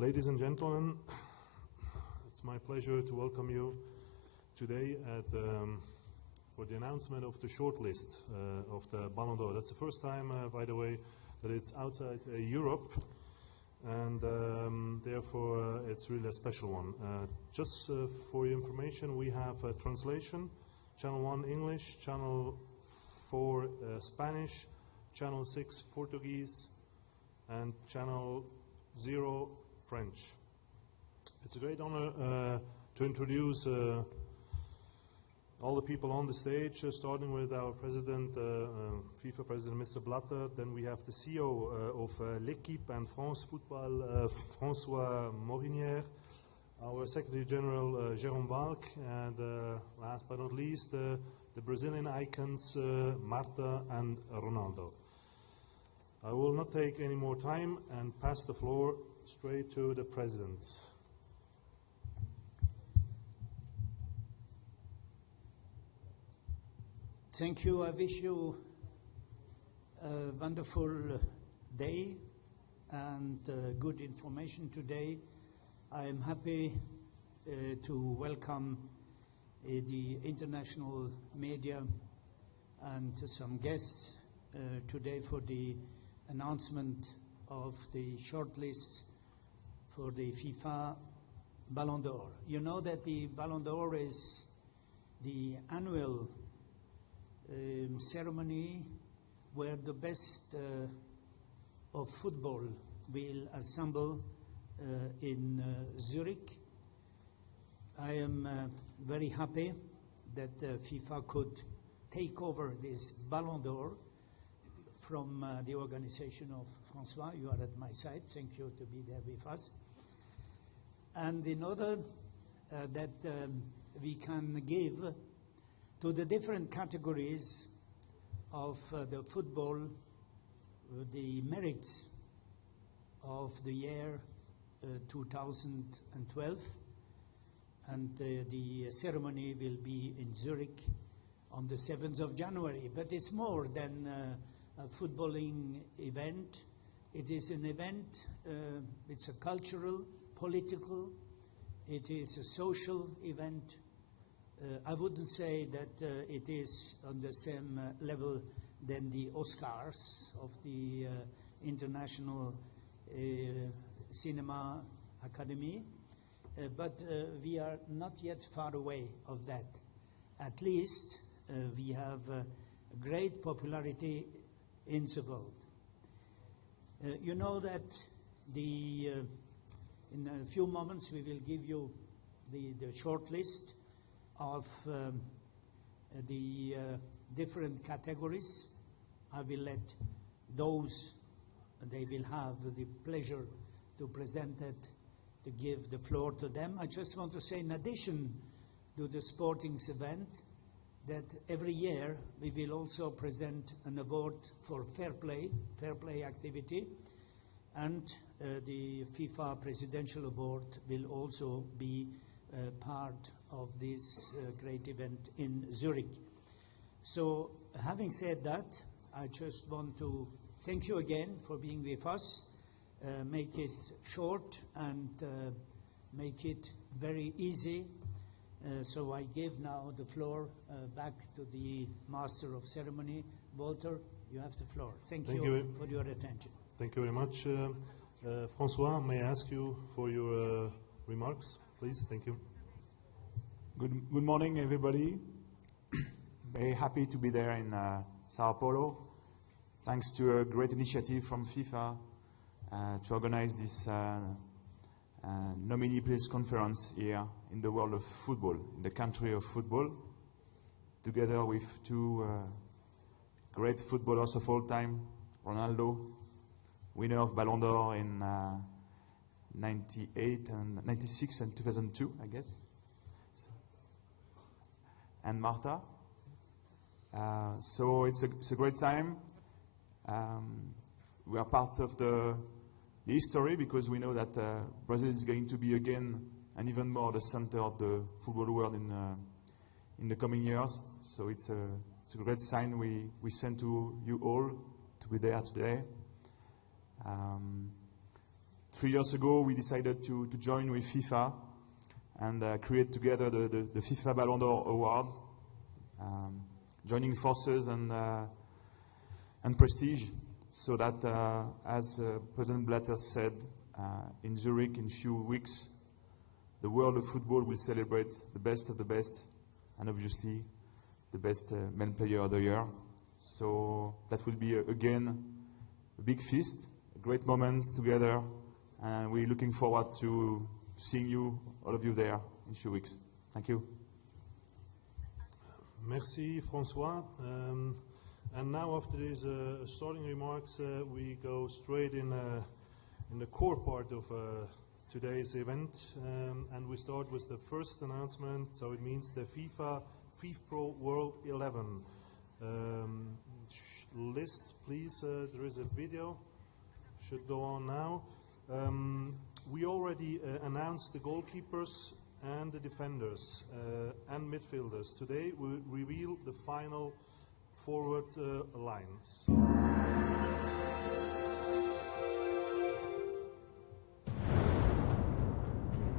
Ladies and gentlemen, it's my pleasure to welcome you today for the announcement of the shortlist of the Ballon d'Or. That's the first time, by the way, that it's outside Europe, and therefore it's really a special one. Just for your information, we have a translation, Channel 1 English, Channel 4 Spanish, Channel 6 Portuguese, and Channel 0 French. It's a great honor to introduce all the people on the stage, starting with our president, FIFA President, Mr. Blatter. Then we have the CEO of L'Équipe and France Football, François Morinière, our Secretary General, Jérôme Valk, and last but not least, the Brazilian icons, Marta and Ronaldo. I will not take any more time and pass the floor straight to the President. Thank you. I wish you a wonderful day and good information today. I am happy to welcome the international media and some guests today for the announcement of the shortlist for the FIFA Ballon d'Or. You know that the Ballon d'Or is the annual ceremony where the best of football will assemble in Zurich. I am very happy that FIFA could take over this Ballon d'Or from the organization of François. You are at my side. Thank you to be there with us. And in order that we can give to the different categories of the football the merits of the year 2012, and the ceremony will be in Zurich on the 7th of January. But it's more than a footballing event. It is an event, it's a cultural, political, it is a social event. I wouldn't say that it is on the same level than the Oscars of the International Cinema Academy, but we are not yet far away of that. At least we have great popularity in the world. You know that in a few moments we will give you the short list of the different categories. I will let those, they will have the pleasure to present it, to give the floor to them. I just want to say, in addition to the sporting event, that every year we will also present an award for fair play activity, and the FIFA Presidential Award will also be part of this great event in Zurich. So, having said that, I just want to thank you again for being with us. Make it short and make it very easy. So I give now the floor back to the Master of Ceremony. Walter, you have the floor. Thank you for your attention. Thank you very much. François, may I ask you for your remarks, please? Thank you. Good morning, everybody. Very happy to be there in Sao Paulo. Thanks to a great initiative from FIFA to organize this nominee press conference here in the world of football, in the country of football, together with two great footballers of all time, Ronaldo, winner of Ballon d'Or in 98 and 96 and 2002, I guess, and Marta. So it's a great time. We are part of the history because we know that Brazil is going to be again and even more the center of the football world in the coming years. So it's a great sign we send to you all to be there today. 3 years ago, we decided to join with FIFA and create together the FIFA Ballon d'Or Award, joining forces and prestige, so that, as President Blatter said in Zurich in a few weeks, the world of football will celebrate the best of the best, and obviously the best men player of the year. So that will be, again, a big feast, a great moment together, and we're looking forward to seeing you, all of you there in a few weeks. Thank you. Merci, François. And now, after these starting remarks, we go straight in the core part of today's event, and we start with the first announcement. So it means the FIFA World 11 list. Please, there is a video. Should go on now. We already announced the goalkeepers and the defenders and midfielders. Today we reveal the final forward lines.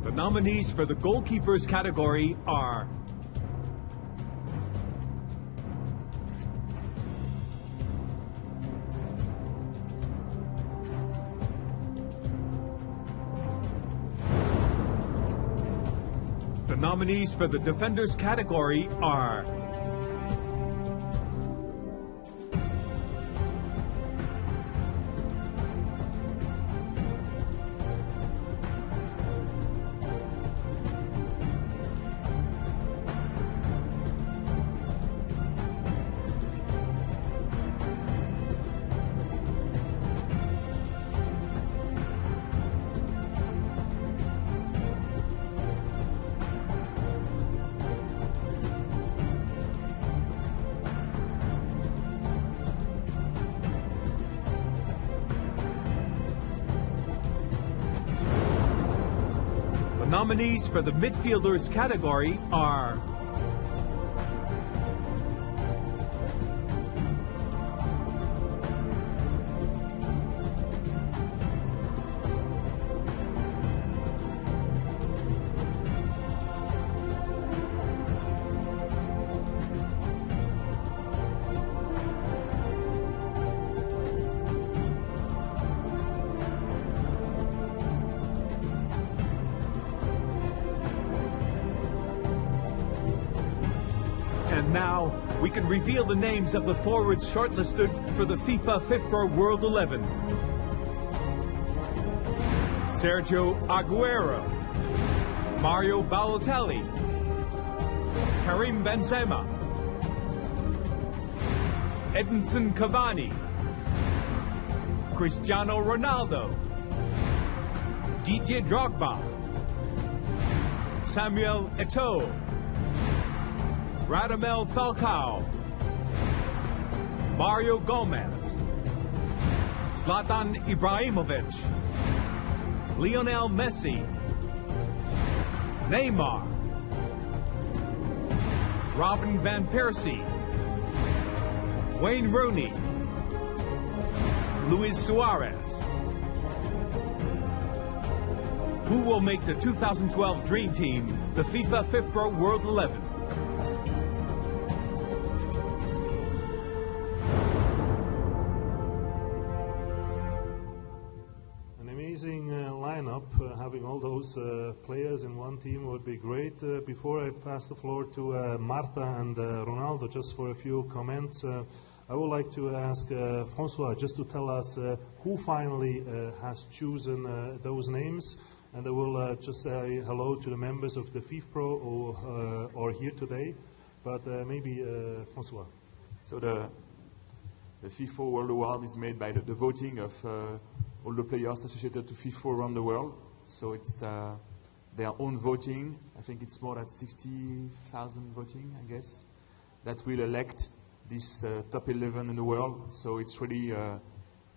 The nominees for the goalkeepers category are The nominees for the defenders category are nominees for the midfielders category are And now, we can reveal the names of the forwards shortlisted for the FIFA World 11. Sergio Aguero, Mario Balotelli, Karim Benzema, Edinson Cavani, Cristiano Ronaldo, Didier Drogba, Samuel Eto'o, Radamel Falcao, Mario Gomez, Zlatan Ibrahimovic, Lionel Messi, Neymar, Robin van Persie, Wayne Rooney, Luis Suarez. Who will make the 2012 Dream Team, the FIFA World 11? Lineup, having all those players in one team would be great. Before I pass the floor to Marta and Ronaldo, just for a few comments, I would like to ask François just to tell us who finally has chosen those names, and I will just say hello to the members of the FIFA who are here today, but maybe François. So the FIFA World Award is made by the voting of all the players associated to FIFA around the world. So it's their own voting. I think it's more than 60,000 voting, I guess, that will elect this top 11 in the world. So it's really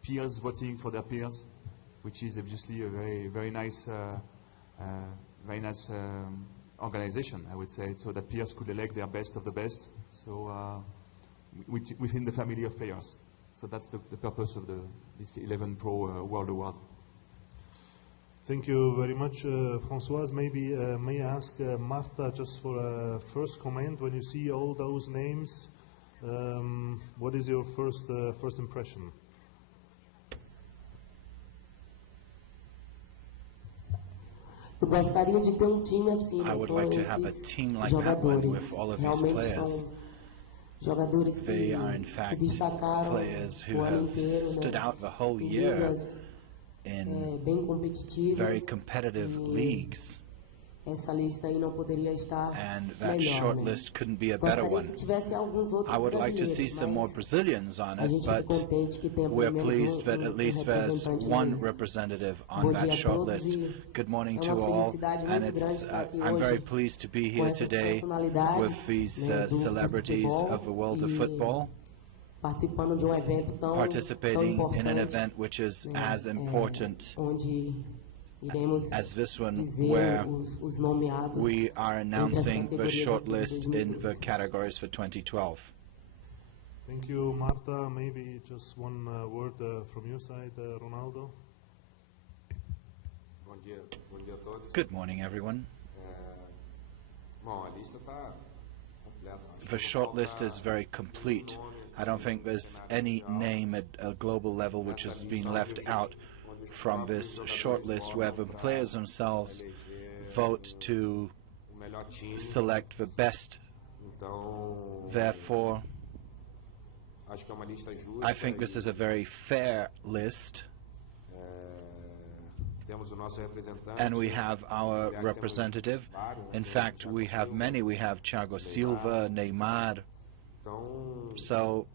peers voting for their peers, which is obviously a very nice organization, I would say, so that peers could elect their best of the best. So within the family of players. So that's the purpose of this 11 Pro World Award. Thank you very much, Françoise. Maybe may I ask Marta just for a first comment when you see all those names? What is your first impression? Eu gostaria de ter time assim, I né, would com like to have a esses team like that one jogadores. with all of these Realmente players. são jogadores que They are in se fact destacaram players who o ano have inteiro, stood né, out the whole em year ligas in bem competitivas. very competitive leagues. Essa lista aí não poderia estar And that melhor, short né? list couldn't be a better Gostaria one. que tivesse alguns outros I would like to see brasileiros, some more mas Brazilians on a it, gente fica but contente que tenha we're pelo menos pleased that at least there's representante one na lista. representative on Bom that dia a short todos list. e Good morning é to uma all, felicidade and muito grande estar aqui I'm very hoje pleased to be com here essas today personalidades, with these né, do celebrities futebol of the world of e football participando de evento tão participating in an importante, event which is né, as important onde iremos as this one, dizer where os nomeados we are entre as announcing the categorias short aqui de list in the 2012. categories for 2012. Thank you, Marta. Maybe just one word from your side, Ronaldo. Bom dia a todos. Good morning, everyone. Bom, a lista está completa. Acho The que short falta list is very complete. nenhum nome, I don't assim, think there's cenário any mundial. name at a global level which has been left out from this short list, where the players themselves vote to O melhor time. select the best. Então, Therefore, acho que é uma lista justa. I think this is a very fair list, Temos o nosso representante. and we have our Aliás, temos representative. vários, In temos fact, Thiago we have Silva, many. We have Thiago Silva, Neymar. Então, So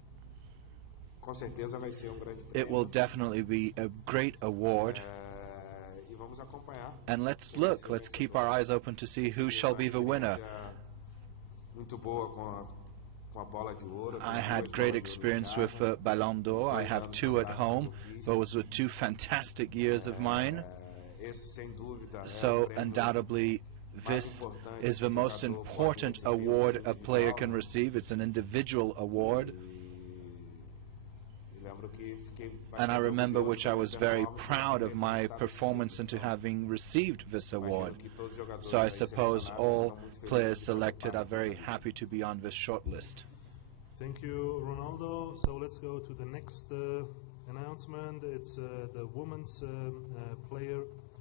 com certeza vai ser grande it prêmio. will definitely be a great award. E vamos acompanhar. And let's look, let's keep our eyes open to see who shall be the winner. Muito boa com a bola de ouro. I Tenho had duas great bolas de ouro em experience casa. with Ballon d'Or. I have two at home. Those were two fantastic years of mine. Esse, sem dúvida, é So o prêmio undoubtedly, this is the most important award a player can receive. It's an individual award. E lembro que fiquei And I bastante remember orgulhoso which I pela was very performance, proud of ter my conquistado esse performance título. into having received this award. Imagino que todos os jogadores So I aí suppose selecionados all estão muito felizes players de fazer selected are parte very dessa happy to be on this short list. Thank you, Ronaldo. So let's go to the next announcement. It's the Women's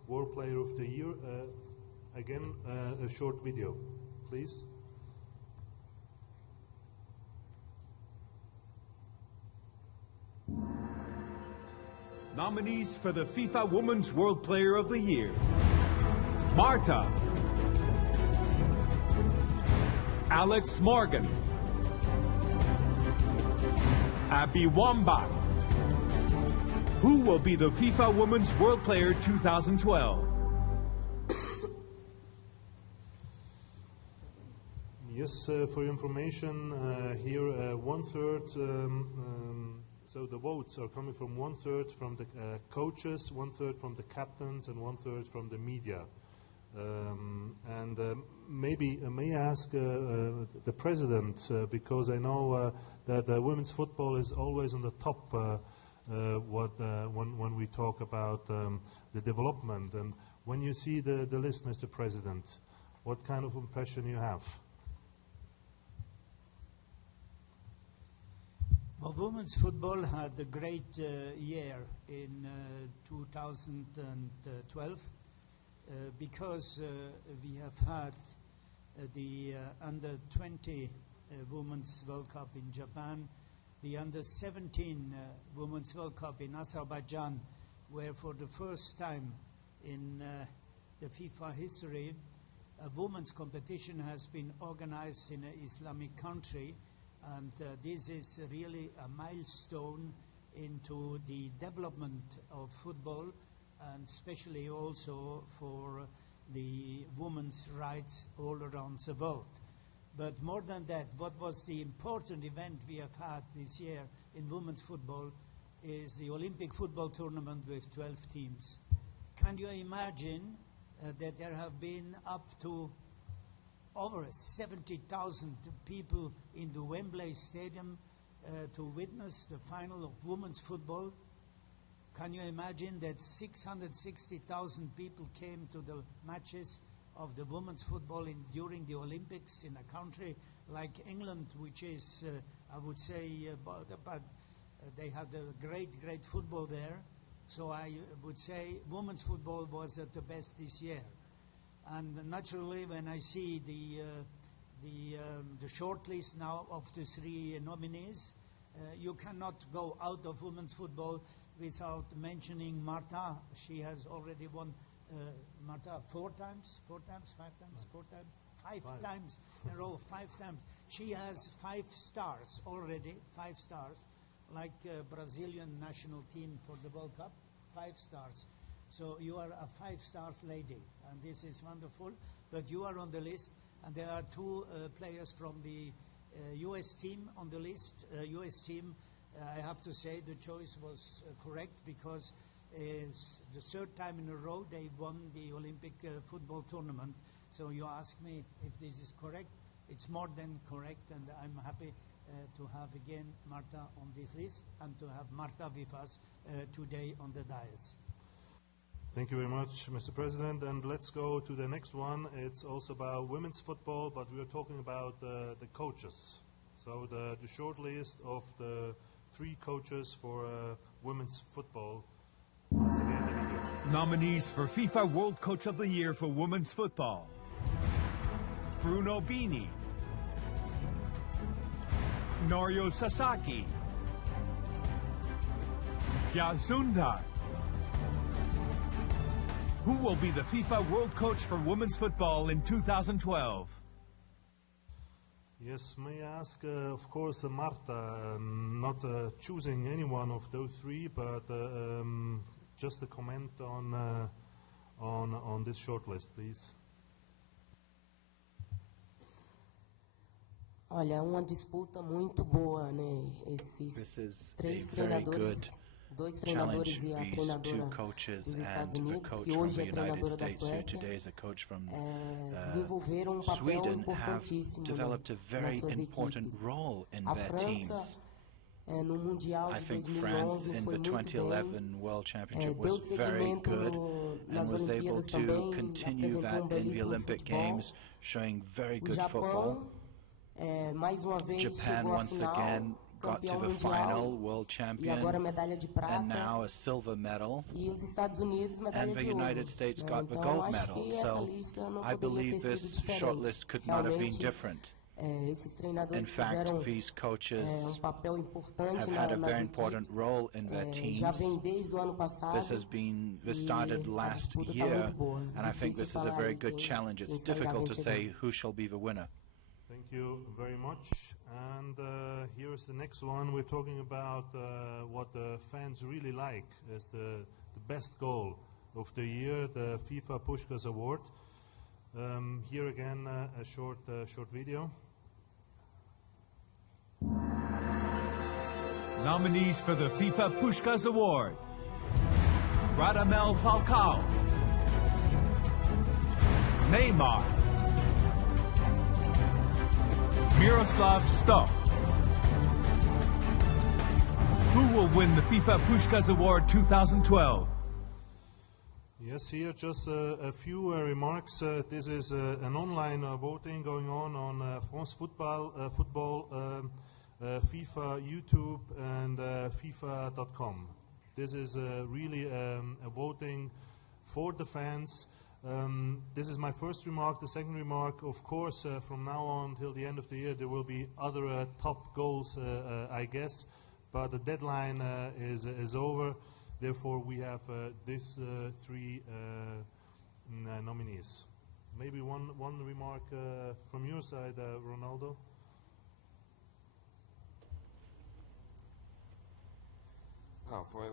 World Player of the Year. Again, a short video, please. Nominees for the FIFA Women's World Player of the Year: Marta, Alex Morgan, Abby Wambach. Who will be the FIFA Women's World Player 2012? Yes, for your information, here one-third, so the votes are coming from one-third from the coaches, one-third from the captains, and one-third from the media. Maybe may I ask the president, because I know that women's football is always on the top when we talk about the development. And when you see the list, Mr. President, what kind of impression you have? Well, women's football had a great year in 2012 because we have had the under-20 Women's World Cup in Japan, the under-17 Women's World Cup in Azerbaijan, where for the first time in the FIFA history, a women's competition has been organized in an Islamic country. And this is really a milestone into the development of football, and especially also for the women's rights all around the world. But more than that, what was the important event we have had this year in women's football is the Olympic football tournament with 12 teams. Can you imagine that there have been up to over 70,000 people in the Wembley Stadium to witness the final of women's football? can you imagine that 660,000 people came to the matches of the women's football during the Olympics in a country like England, which is, I would say, they have a great football there. So I would say women's football was at the best this year. And naturally, when I see the short list now of the 3 nominees, you cannot go out of women's football without mentioning Marta. She has already won, Marta, 4 times, 5 times in a row, 5 times. She has 5 stars already, 5 stars, like Brazilian national team for the World Cup, 5 stars. So you are a 5-star lady, and this is wonderful. But you are on the list, and there are 2 players from the U.S. team on the list. U.S. team, I have to say the choice was correct, because it's the 3rd time in a row they won the Olympic football tournament. So you ask me if this is correct. It's more than correct, and I'm happy to have again Marta on this list and to have Marta with us today on the dais. Thank you very much, Mr. President. And let's go to the next one. It's also about women's football, but we are talking about the coaches. So the short list of the 3 coaches for women's football. Once again, the video. Nominees for FIFA World Coach of the Year for Women's Football: Bruno Bini, Norio Sasaki, Yazunda. Who will be the FIFA World Coach for Women's Football in 2012? Yes, may I ask, of course, Marta, not choosing any one of those 3, but just a comment on this short list, please. Olha, uma disputa muito boa, né? Esses This is 3 a very good treinadores, 2 treinadores e a challenge. These treinadora 2 coaches dos Estados and a Unidos, coach que from hoje the é treinadora United da States, who Suécia, today is a coach from desenvolveram papel Sweden, have importantíssimo, né, developed a nas very suas important equipes. role in A their teams. França, no Mundial I de think 2011 France in foi the muito 2011 bem, World Championship deu was very seguimento good nas and was able Olimpíadas to também, continue apresentou that in the belíssimo Olympic futebol. Games, showing very O good football. Japão, mais uma vez, Japan chegou à once final, again got to campeão the final, mundial, world e champion, agora medalha de and prata. now a silver medal. E os Estados Unidos, medalha And the de ouro. United States Né? got the Então, gold acho medal. que essa So lista não I poderia ter believe sido this diferente. shortlist could not have been Realmente, different. Esses In treinadores fact, fizeram these coaches papel importante have had a nas very important equipes. role in their teams. Já vem desde o ano passado. This started e a last disputa está year, muito boa. and I think Difícil this is a falar very em good quem challenge. It's será difficult to vencedor. say who shall be the winner. Thank you very much. And here's the next one. We're talking about what the fans really like as the best goal of the year, the FIFA Puskas Award. Here again, a short video. Nominees for the FIFA Puskas Award: Radamel Falcao, Neymar, Miroslav Stoch. Who will win the FIFA Puskas Award 2012? Yes, here just a few remarks. This is an online voting going on France Football, FIFA, YouTube, and FIFA.com. This is really a voting for the fans. This is my first remark. The second remark, of course, from now on till the end of the year, there will be other top goals, I guess, but the deadline is over. Therefore, we have these 3 nominees. Maybe one remark from your side, Ronaldo. Não, foi.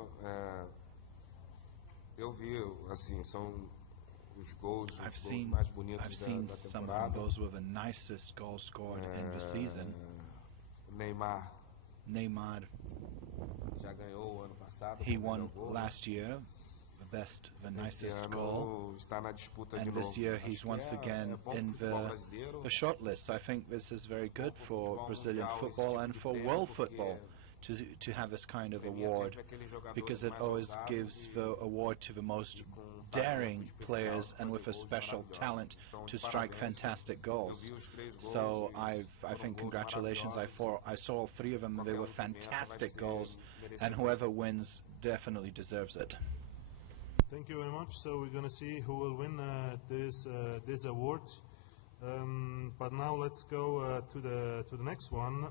Eu vi, assim, são os gols mais bonitos I've da seen some of temporada. those were the nicest goals scored in the season. Neymar Neymar, já ganhou o ano passado. he com o won melhor gol. last year, the Esse nicest goal. ano está na disputa de And novo. this year Acho he's que once again é bom pro in futebol brasileiro. the shortlist. I think this is very good for futebol Brazilian mundial, esse football tipo and de for prêmio, world porque football to have this kind of award, because it always gives the award to the most daring players and with a special talent to strike fantastic goals. So I think congratulations. I saw all three of them. They were fantastic goals, and whoever wins definitely deserves it. Thank you very much. So we're going to see who will win this award. But now let's go to the next one,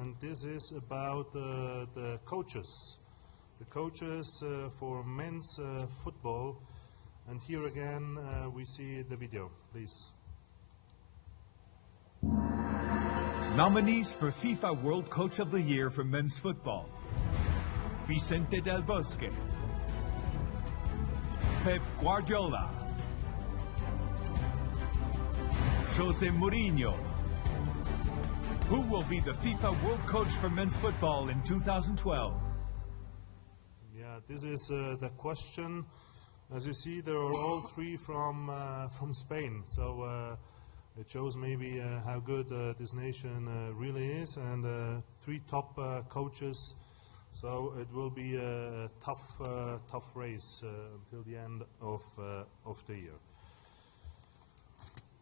and this is about the coaches. The coaches for men's football. And here again we see the video, please. Nominees for FIFA World Coach of the Year for men's football: Vicente Del Bosque, Pep Guardiola, Jose Mourinho. Who will be the FIFA World Coach for men's football in 2012? Yeah, this is the question. As you see, there are all three from Spain. So it shows maybe how good this nation really is, and three top coaches. So it will be a tough race until the end of the year.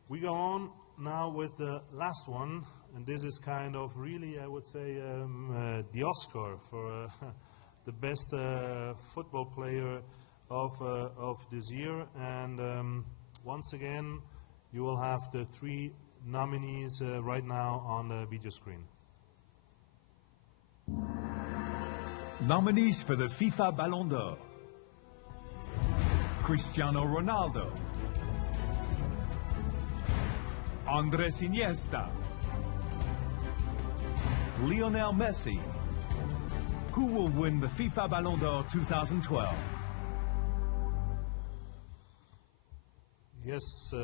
We go on now with the last one, and this is kind of really, I would say, the Oscar for the best football player of this year. And once again, you will have the three nominees right now on the video screen. Nominees for the FIFA Ballon d'Or: Cristiano Ronaldo, Andrés Iniesta, Lionel Messi. Who will win the FIFA Ballon d'Or 2012? Yes,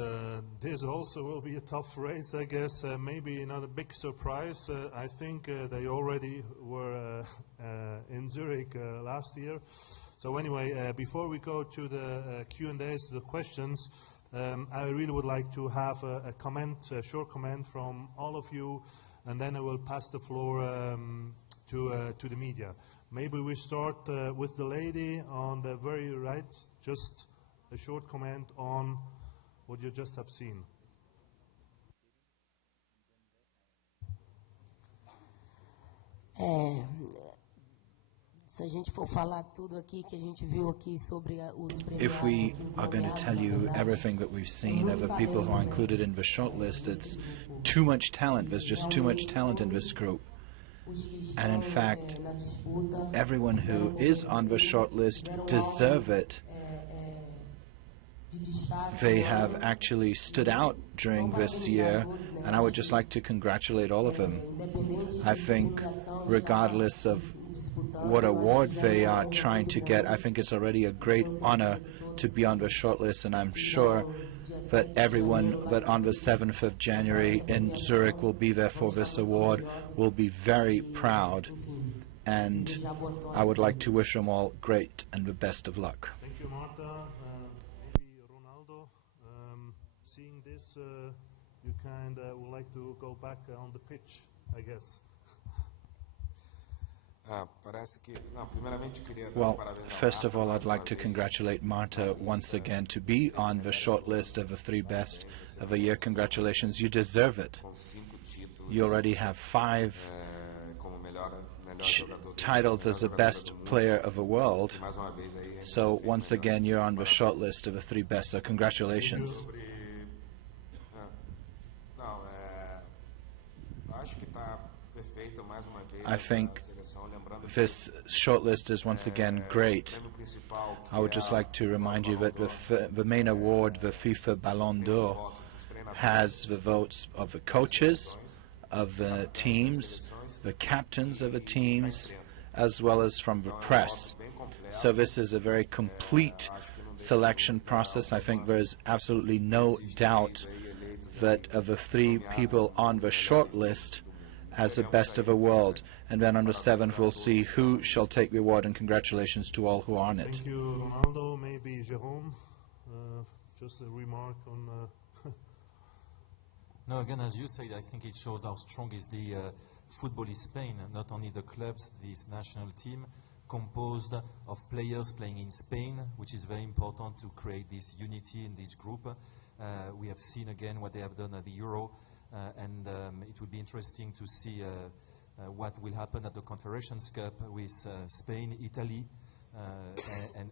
this also will be a tough race, I guess. Maybe not a big surprise. I think they already were in Zurich last year. So anyway, before we go to the Q&As, the questions, I really would like to have a short comment from all of you, and then I will pass the floor to the media. Maybe we start with the lady on the very right. Just a short comment on what you just have seen. Se a gente for falar tudo aqui que a gente viu aqui sobre os If premiados we aqui, os are going to laureados, tell na you verdade, everything that we've seen of the people who are included in the shortlist, it's too much talent. There's just too much talent in this group. And in fact, na disputa, everyone who is on the shortlist deserve it. de destaque, They have actually stood out during this year, and I would just like to congratulate all of them. independente I de think premiação, regardless of disputando, what award já they é are algo trying muito to bom. get, I think it's already a great honor to be on the shortlist, and I'm sure that everyone that on the 7th of January in Zurich will be there for this award will be very proud, and I would like to wish them all great and the best of luck. Thank you, Marta. Maybe Ronaldo, seeing this, you kind of would like to go back on the pitch, I guess. Well, first of all, I'd like to congratulate Marta once again to be on the short list of the three best of the year. Congratulations, you deserve it. You already have 5 titles as the best player of the world. So once again, you're on the short list of the three best. So congratulations. I think this shortlist is once again great. I would just like to remind you that the main award, the FIFA Ballon d'Or, has the votes of the coaches, of the teams, the captains of the teams, as well as from the press. So this is a very complete selection process. I think there is absolutely no doubt that of the 3 people on the short list as the best of the world. And then on the 7th, we'll see who shall take the award, and congratulations to all who are on it. Thank you, Ronaldo. Maybe Jérôme, just a remark on... No, again, as you said, I think it shows how strong is the football is Spain, not only the clubs, this national team composed of players playing in Spain, which is very important to create this unity in this group. We have seen again what they have done at the Euro, and it will be interesting to see what will happen at the Confederations Cup with Spain, Italy,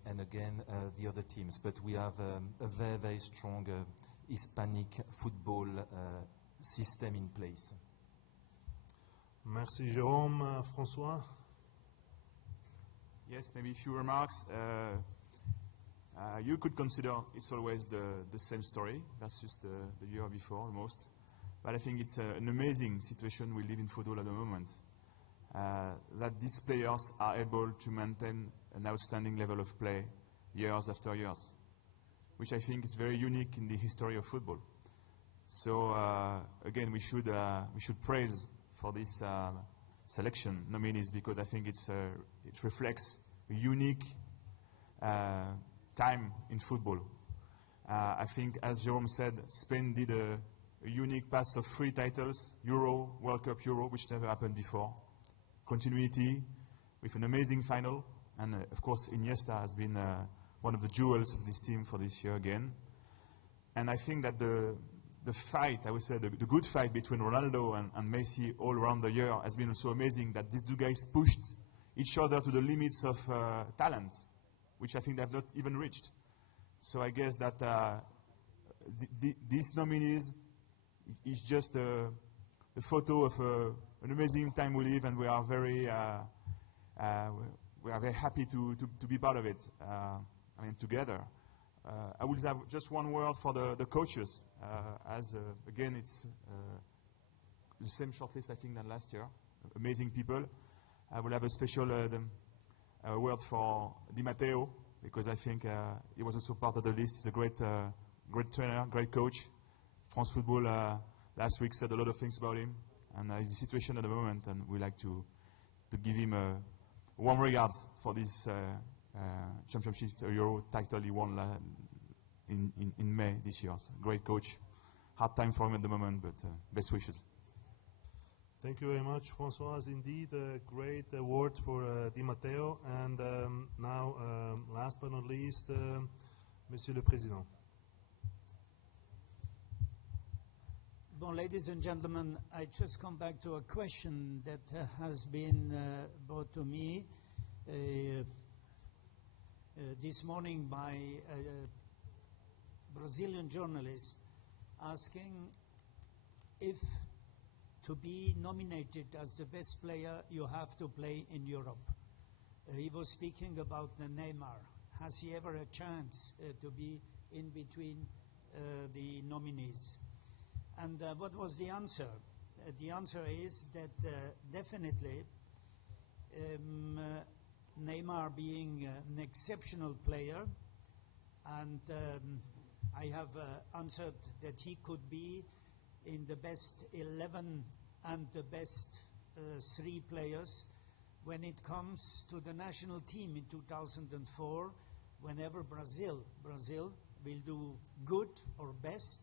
and again the other teams. But we have a very, very strong Hispanic football system in place. Merci Jérôme. François? Yes, maybe a few remarks. You could consider it's always the same story versus the year before almost. But I think it's an amazing situation we live in football at the moment. That these players are able to maintain an outstanding level of play years after years, which I think is very unique in the history of football. So again, we should praise for this selection nominees, because I think it reflects a unique time in football. I think, as Jérôme said, Spain did a unique pass of 3 titles: Euro, World Cup, Euro, which never happened before. Continuity with an amazing final, and of course Iniesta has been one of the jewels of this team for this year again. And I think that the fight, I would say the good fight between Ronaldo and Messi all around the year has been also amazing, that these two guys pushed each other to the limits of talent, which I think they have not even reached. So I guess that these nominees is just a photo of an amazing time we live, and we are very happy to be part of it. I mean, together. I will have just one word for the coaches, as again it's the same shortlist I think than last year. Amazing people. I will have a special word for Di Matteo, because I think he was also part of the list. He's a great trainer, great coach. France Football last week said a lot of things about him, and his situation at the moment, and we like to give him warm regards for this championship Euro title he won in May this year. So great coach. Hard time for him at the moment, but best wishes. Thank you very much, François. Indeed, a great award for Di Matteo. And now, last but not least, Monsieur le Président. Bon, ladies and gentlemen, I just come back to a question that has been brought to me this morning by a Brazilian journalist asking if to be nominated as the best player you have to play in Europe. He was speaking about Neymar. Has he ever a chance to be in between the nominees? And what was the answer? The answer is that definitely Neymar being an exceptional player, and I have answered that he could be in the best 11 and the best 3 players when it comes to the national team in 2004, whenever Brazil will do good or best.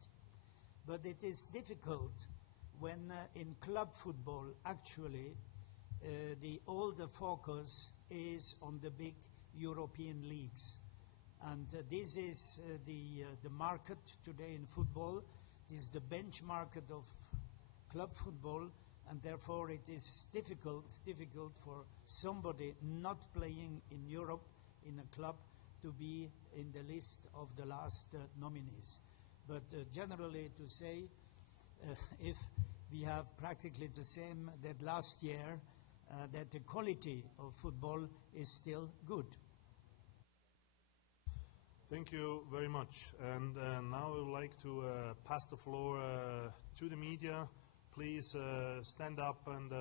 But it is difficult when in club football actually all the focus is on the big European leagues. And this is the market today in football. This is the benchmark of club football, and therefore it is difficult for somebody not playing in Europe in a club to be in the list of the last nominees. But generally to say, if we have practically the same that last year, that the quality of football is still good. Thank you very much. And now I would like to pass the floor to the media. Please stand up and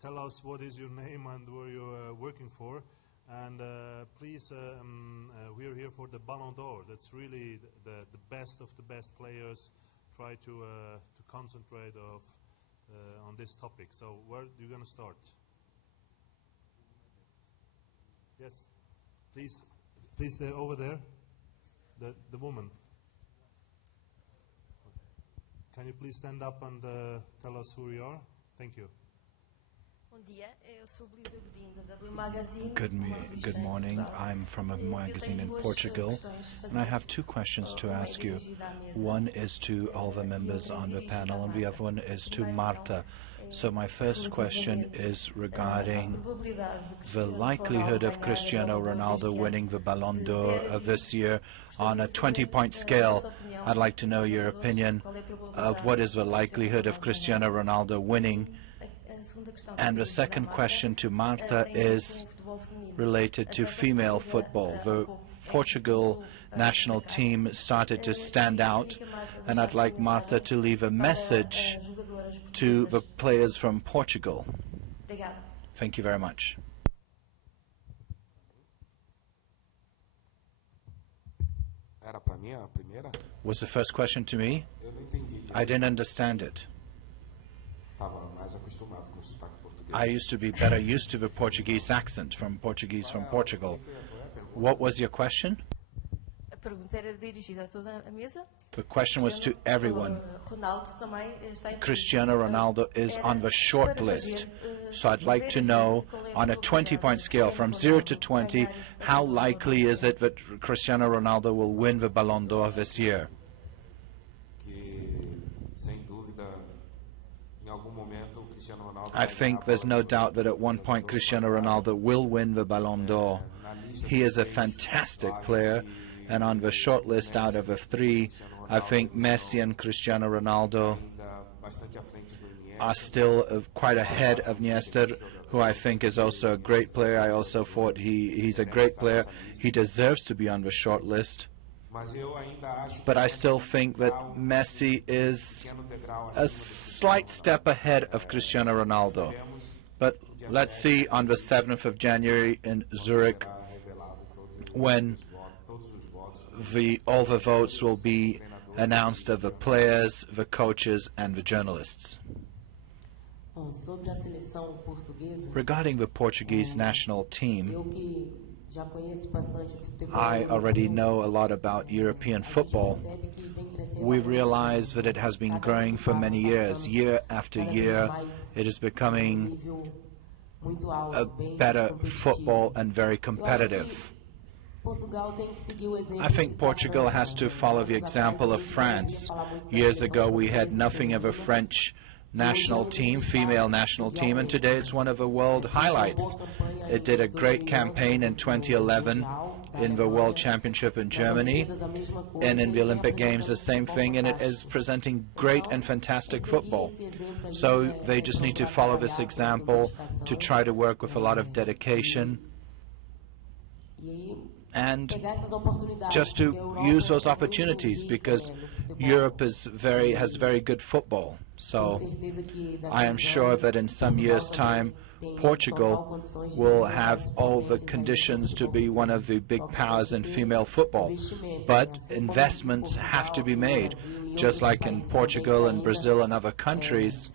tell us what is your name and where you're working for. And please, we are here for the Ballon d'Or. That's really the best of the best players. Try to concentrate on this topic. So where are you going to start? Yes, please. Please, over there, the woman. can you please stand up and tell us who you are? Thank you. Good morning. I'm from a magazine in Portugal, and I have two questions to ask you. One is to all the members on the panel, and the other one is to Marta. So my first question is regarding the likelihood of Cristiano Ronaldo winning the Ballon d'Or this year on a 20-point scale. I'd like to know your opinion of what is the likelihood of Cristiano Ronaldo winning. And the second question to Marta is related to female football. The Portugal national team started to stand out, and I'd like Marta to leave a message to the players from Portugal. Thank you very much. Was the first question to me? I didn't understand it. I used to be better used to the Portuguese accent from Portugal. What was your question? The question was to everyone. Cristiano Ronaldo is on the short list. So I'd like to know, on a 20-point scale, from 0 to 20, how likely is it that Cristiano Ronaldo will win the Ballon d'Or this year? I think there's no doubt that at one point Cristiano Ronaldo will win the Ballon d'Or. He is a fantastic player, and on the short list out of the three, I think Messi and Cristiano Ronaldo are still quite ahead of Iniesta, who I think is also a great player. I also thought he's a great player. He deserves to be on the short list. But I still think that Messi is a slight step ahead of Cristiano Ronaldo. But let's see on the 7th of January in Zurich, when all the votes will be announced of the players, the coaches, and the journalists. Regarding the Portuguese national team, I already know a lot about European football. We realize that it has been growing for many years. Year after year, it is becoming a better football and very competitive. I think Portugal has to follow the example of France. Years ago, we had nothing of a French national team, female national team, and today it's one of the world highlights. It did a great campaign in 2011 in the World Championship in Germany, and in the Olympic Games the same thing, and it is presenting great and fantastic football. So they just need to follow this example, to try to work with a lot of dedication, and just to use those opportunities, because Europe has very good football. So I am sure that in some years' time, Portugal will have all the conditions to be one of the big powers in female football. But investments have to be made, just like in Portugal and Brazil and other countries,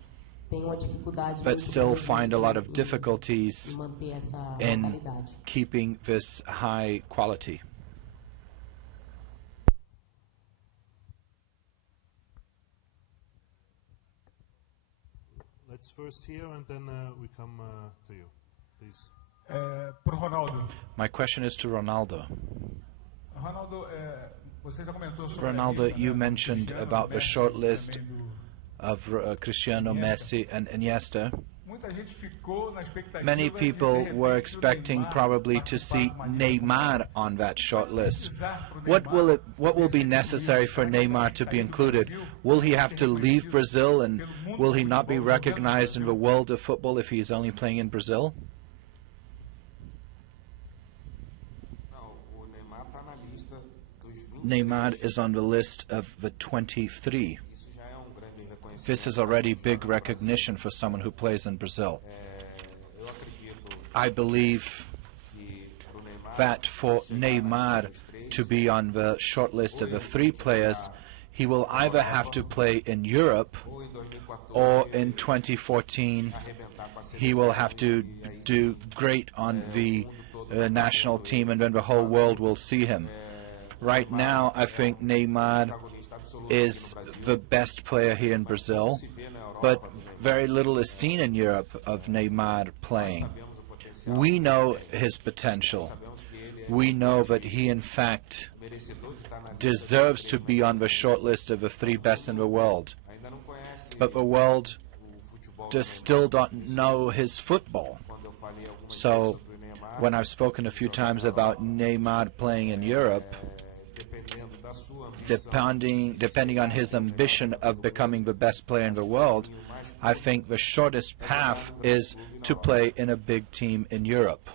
but still find a lot of difficulties in keeping this high quality. Let's first hear, and then we come to you, please. My question is to Ronaldo. Ronaldo, you mentioned about the short list of Cristiano, Messi, and Iniesta. Many people were expecting probably to see Neymar on that short list. What will be necessary for Neymar to be included? Will he have to leave Brazil, and will he not be recognized in the world of football if he is only playing in Brazil? Neymar is on the list of the 23. This is already big recognition for someone who plays in Brazil. I believe that for Neymar to be on the short list of the three players, he will either have to play in Europe, or in 2014 he will have to do great on the national team, and then the whole world will see him. Right now, I think Neymar is the best player here in Brazil, but very little is seen in Europe of Neymar playing. We know his potential. We know that he, in fact, deserves to be on the short list of the 3 best in the world. But the world just still don't know his football. So when I've spoken a few times about Neymar playing in Europe, depending on his ambition of becoming the best player in the world, I think the shortest path is to play in a big team in Europe.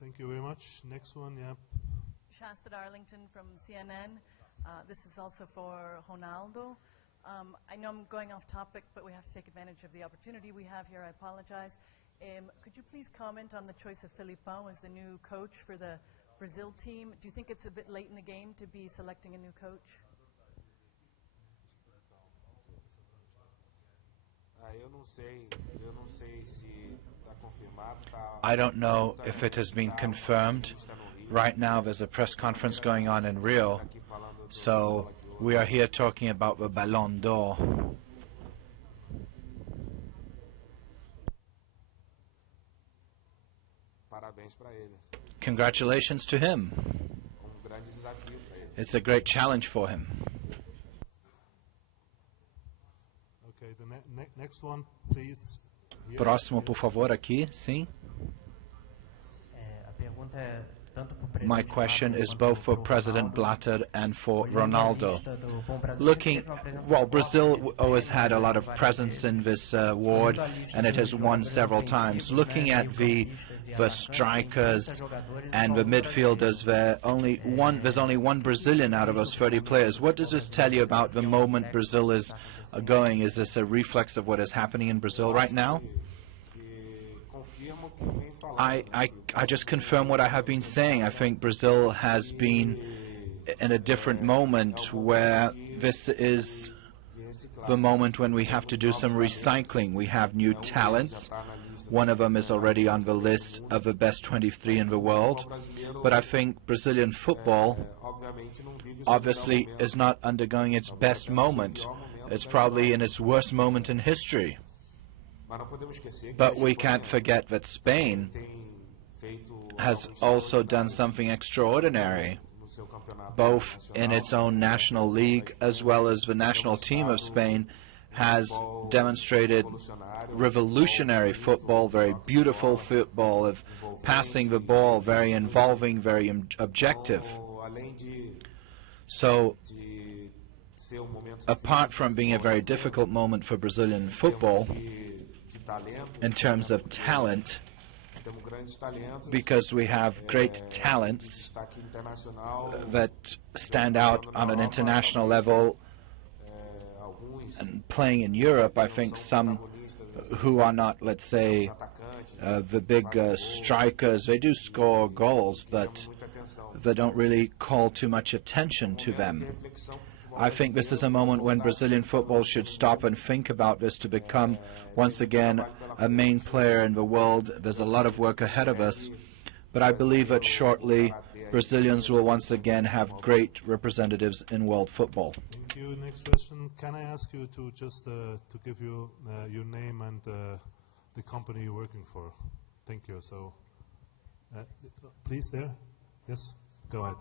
Thank you very much. Next one, yeah. Shasta Darlington from CNN. This is also for Ronaldo. I know I'm going off topic, but we have to take advantage of the opportunity we have here. I apologize. Could you please comment on the choice of Filipão as the new coach for the Brazil team? Do you think it's a bit late in the game to be selecting a new coach? I don't know if it has been confirmed. Right now there's a press conference going on in Rio, so we are here talking about the Ballon d'Or. Congratulations to him. It's a great challenge for him. Okay, the next one, please. Here. Próximo, por favor, aqui, sim. My question is both for President Blatter and for Ronaldo. Brazil always had a lot of presence in this award, and it has won several times. Looking at the strikers and the midfielders, there's only one Brazilian out of those 30 players. What does this tell you about the moment Brazil is going? Is this a reflex of what is happening in Brazil right now? I just confirm what I have been saying. I think Brazil has been in a different moment where this is the moment when we have to do some recycling. We have new talents. One of them is already on the list of the best 23 in the world. But I think Brazilian football obviously is not undergoing its best moment. It's probably in its worst moment in history. But we can't forget that Spain has also done something extraordinary, both in its own national league as well as the national team of Spain has demonstrated revolutionary football, very beautiful football of passing the ball, very involving, very objective. So, apart from being a very difficult moment for Brazilian football, in terms of talent, because we have great talents that stand out on an international level and playing in Europe. I think some who are not, let's say, the big strikers, they do score goals, but they don't really call too much attention to them. I think this is a moment when Brazilian football should stop and think about this to become, once again, a main player in the world. There's a lot of work ahead of us, but I believe that shortly Brazilians will once again have great representatives in world football. Thank you. Next question. Can I ask you to just to give you your name and the company you're working for? Thank you. So, please there. Yes, go ahead.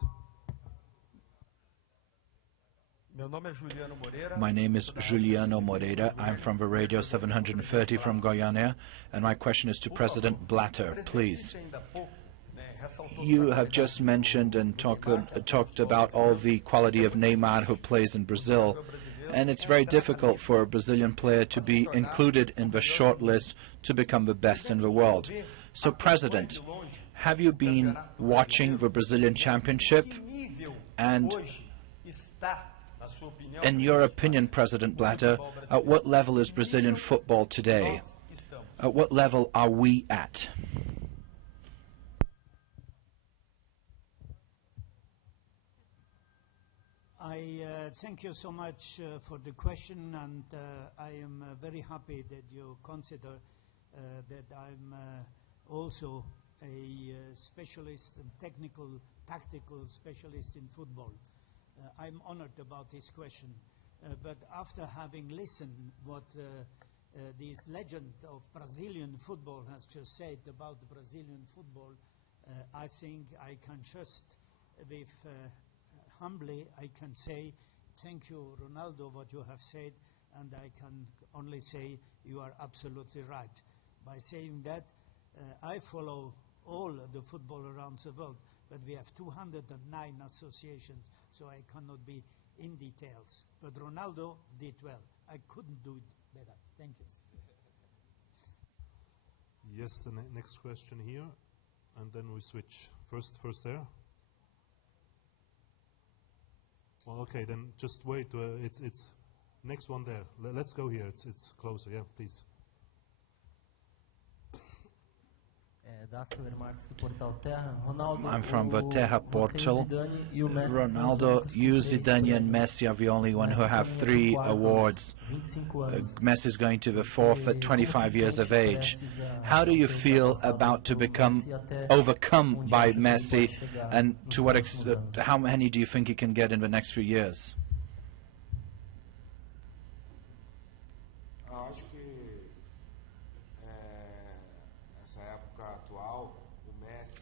My name is Juliano Moreira. I'm from the Radio 730 from Goiânia, and my question is to President Blatter, please. You have just mentioned and talked about all the quality of Neymar who plays in Brazil, and it's very difficult for a Brazilian player to be included in the short list to become the best in the world. So, President, have you been watching the Brazilian Championship? And in your opinion, President Blatter, at what level is Brazilian football today? At what level are we at? I thank you so much for the question, and I am very happy that you consider that I'm also a specialist and tactical specialist in football. I'm honored about this question, but after having listened what this legend of Brazilian football has just said about Brazilian football, I think I can just, with humbly, I can say, thank you, Ronaldo, what you have said, and I can only say you are absolutely right. By saying that, I follow all the football around the world, but we have 209 associations, so I cannot be in details. But Ronaldo did well. I couldn't do it better. Thank you. Yes, the next question here, and then we switch. First there. Well, okay, then just wait. It's next one there. Let's go here. It's closer. Yeah, please. I'm from the Terra portal. Ronaldo, you, Zidane, and Messi are the only one who have 3 awards. Messi is going to the 4th at 25 years of age. How do you feel about to become overcome by Messi, and to what how many do you think he can get in the next few years?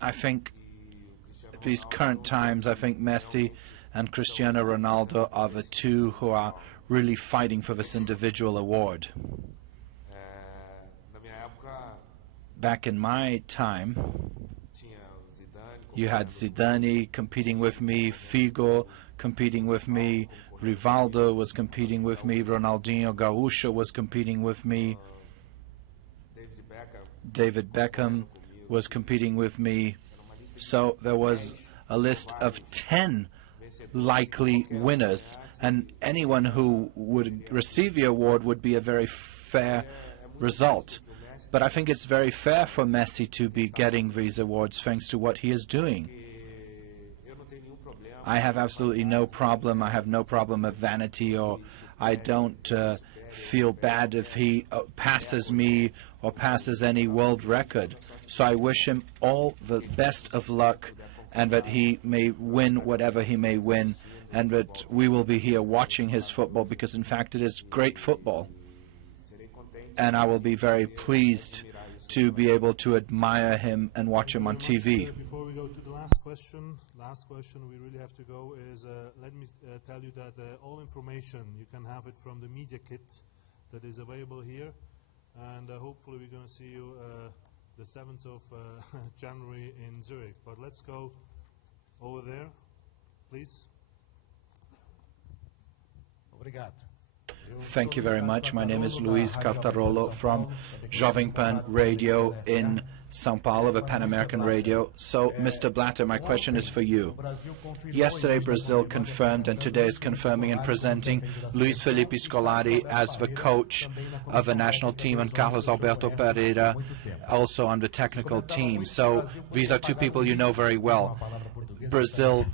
I think these current times, I think Messi and Cristiano Ronaldo are the 2 who are really fighting for this individual award. Back in my time, you had Zidane competing with me, Figo competing with me, Rivaldo was competing with me, Ronaldinho Gaúcho was competing with me, David Beckham was competing with me. So there was a list of 10 likely winners, and anyone who would receive the award would be a very fair result. But I think it's very fair for Messi to be getting these awards thanks to what he is doing. I have absolutely no problem. I have no problem of vanity, or I don't feel bad if he passes me or passes any world record. So I wish him all the best of luck, and that he may win whatever he may win, and that we will be here watching his football, because in fact it is great football. And I will be very pleased to be able to admire him and watch him on TV. Before we go to the last question we really have to go is, let me tell you that all information, you can have it from the media kit that is available here, and hopefully we're going to see you the 7th of January in Zurich. But let's go over there, please. Obrigado. Thank you very much. My name is Luis Cartarolo from Jovem Pan Radio in Sao Paulo, the Pan-American Radio. So, Mr. Blatter, my question is for you. Yesterday, Brazil confirmed, and today is confirming and presenting Luis Felipe Scolari as the coach of the national team, and Carlos Alberto Pereira also on the technical team. So, these are 2 people you know very well. Brazil,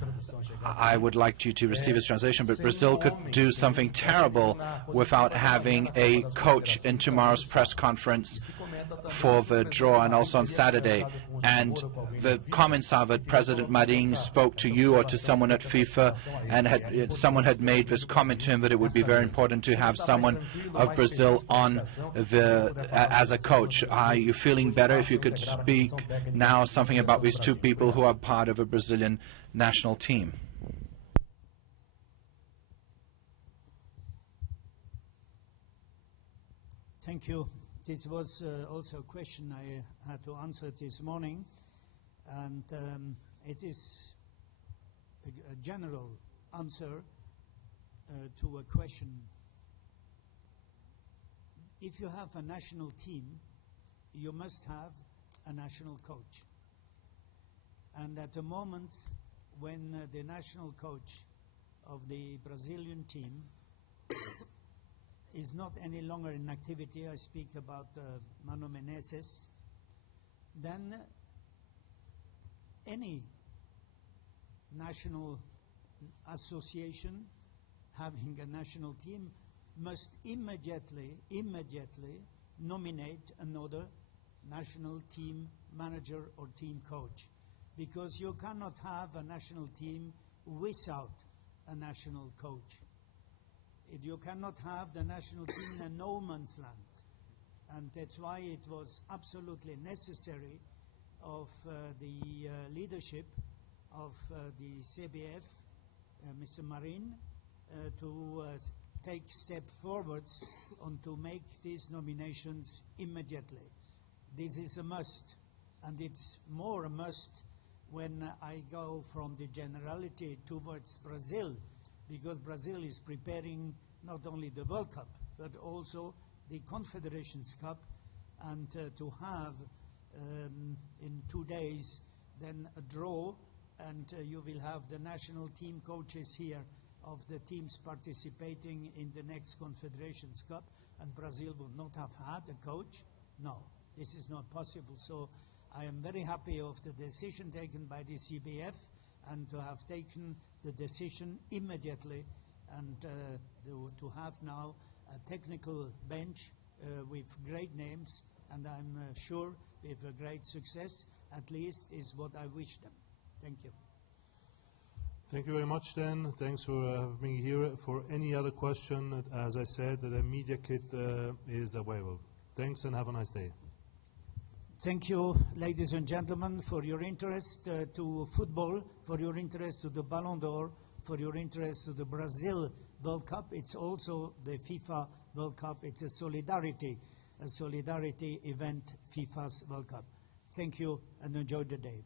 I would like you to receive this translation, but Brazil could do something terrible without having a coach in tomorrow's press conference for the draw, and also on Saturday. And the comments are that President Marinho spoke to you or to someone at FIFA, and someone had made this comment to him that it would be very important to have someone of Brazil on as a coach. Are you feeling better? If you could speak now something about these 2 people who are part of a Brazilian national team. Thank you. This was also a question I had to answer this morning, and it is a general answer to a question. If you have a national team, you must have a national coach. And at the moment when the national coach of the Brazilian team is not any longer in activity, I speak about Nominees, then any national association having a national team must immediately nominate another national team manager or team coach, because you cannot have a national team without a national coach. You cannot have the national team in a no man's land. And that's why it was absolutely necessary of the leadership of the CBF, Mr. Marin, to take step forwards and to make these nominations immediately. This is a must, and it's more a must when I go from the generality towards Brazil, because Brazil is preparing not only the World Cup, but also the Confederations Cup, and to have in 2 days then a draw, and you will have the national team coaches here of the teams participating in the next Confederations Cup, and Brazil would not have had a coach. No, this is not possible. So I am very happy of the decision taken by the CBF, and to have taken the decision immediately, and to have now a technical bench with great names, and I'm sure with a great success, at least is what I wish them. Thank you. Thank you very much, then. Thanks for having me here. For any other question, as I said, the media kit is available. Thanks, and have a nice day. Thank you, ladies and gentlemen, for your interest to football, for your interest to the Ballon d'Or, for your interest to the Brazil World Cup. It's also the FIFA World Cup. It's a solidarity event, FIFA's World Cup. Thank you, and enjoy the day.